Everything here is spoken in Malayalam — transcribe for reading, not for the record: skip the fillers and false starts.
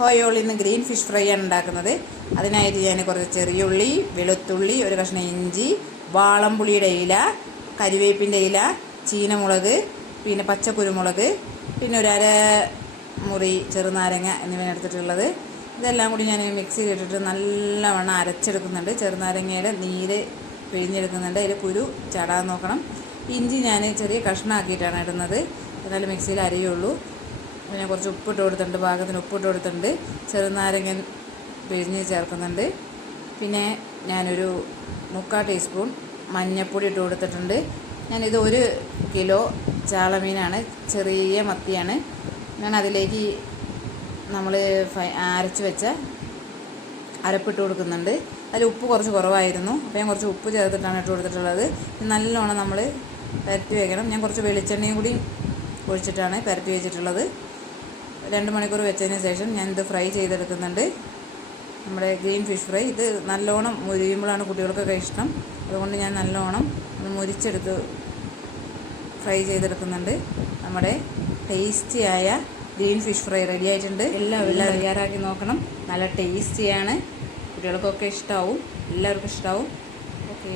ഹോയ് ഓൾ ഇന്ന് ഗ്രീൻ ഫിഷ് ഫ്രൈ ആണ് ഉണ്ടാക്കുന്നത്. അതിനായിട്ട് ഞാൻ കുറച്ച് ചെറിയുള്ളി, വെളുത്തുള്ളി, ഒരു കഷ്ണം ഇഞ്ചി, വാളംപുളിയുടെ ഇല, കരിവേപ്പിൻ്റെ ഇല, ചീനമുളക്, പിന്നെ പച്ചക്കുരുമുളക്, പിന്നെ ഒരു അര മുറി ചെറുനാരങ്ങ എന്നിവയാണ് എടുത്തിട്ടുള്ളത്. ഇതെല്ലാം കൂടി ഞാൻ മിക്സിയിൽ ഇട്ടിട്ട് നല്ലവണ്ണം അരച്ചെടുക്കുന്നുണ്ട്. ചെറുനാരങ്ങയുടെ നീര് പിഴിഞ്ഞെടുക്കുന്നുണ്ട്. അതിൽ കുരു ചാടാൻ നോക്കണം. ഇഞ്ചി ഞാൻ ചെറിയ കഷ്ണമാക്കിയിട്ടാണ് ഇടുന്നത്, എന്നാലും മിക്സിയിൽ അരയുള്ളൂ. പിന്നെ കുറച്ച് ഉപ്പിട്ട് കൊടുത്തിട്ടുണ്ട്, പാകത്തിന് ഉപ്പിട്ട് കൊടുത്തിട്ടുണ്ട്. ചെറുനാരങ്ങ പിഴിഞ്ഞ് ചേർക്കുന്നുണ്ട്. പിന്നെ ഞാനൊരു 3/4 ടീസ്പൂൺ മഞ്ഞൾപ്പൊടി ഇട്ട് കൊടുത്തിട്ടുണ്ട്. ഞാനിത് 1 കിലോ ചാളമീനാണ്, ചെറിയ മത്തിയാണ്. ഞാൻ അതിലേക്ക് നമ്മൾ അരച്ച് വെച്ച അരപ്പിട്ട് കൊടുക്കുന്നുണ്ട്. അതിൽ ഉപ്പ് കുറച്ച് കുറവായിരുന്നു, അപ്പോൾ ഞാൻ കുറച്ച് ഉപ്പ് ചേർത്തിട്ടാണ് ഇട്ട് കൊടുത്തിട്ടുള്ളത്. നല്ലോണം നമ്മൾ പരത്തി വയ്ക്കണം. ഞാൻ കുറച്ച് വെളിച്ചെണ്ണയും കൂടി ഒഴിച്ചിട്ടാണ് പരത്തി വെച്ചിട്ടുള്ളത്. 2 മണിക്കൂർ വെച്ചതിന് ശേഷം ഞാനിത് ഫ്രൈ ചെയ്തെടുക്കുന്നുണ്ട്. നമ്മുടെ ഗ്രീൻ ഫിഷ് ഫ്രൈ ഇത് നല്ലോണം മുരിയുമ്പോഴാണ് കുട്ടികൾക്കൊക്കെ ഇഷ്ടം. അതുകൊണ്ട് ഞാൻ നല്ലോണം മുരിച്ചെടുത്ത് ഫ്രൈ ചെയ്തെടുക്കുന്നുണ്ട്. നമ്മുടെ ടേസ്റ്റിയായ ഗ്രീൻ ഫിഷ് ഫ്രൈ റെഡി ആയിട്ടുണ്ട്. എല്ലാവരും തയ്യാറാക്കി നോക്കണം. നല്ല ടേസ്റ്റിയാണ്, കുട്ടികൾക്കൊക്കെ ഇഷ്ടമാവും, എല്ലാവർക്കും ഇഷ്ടമാവും. ഓക്കെ.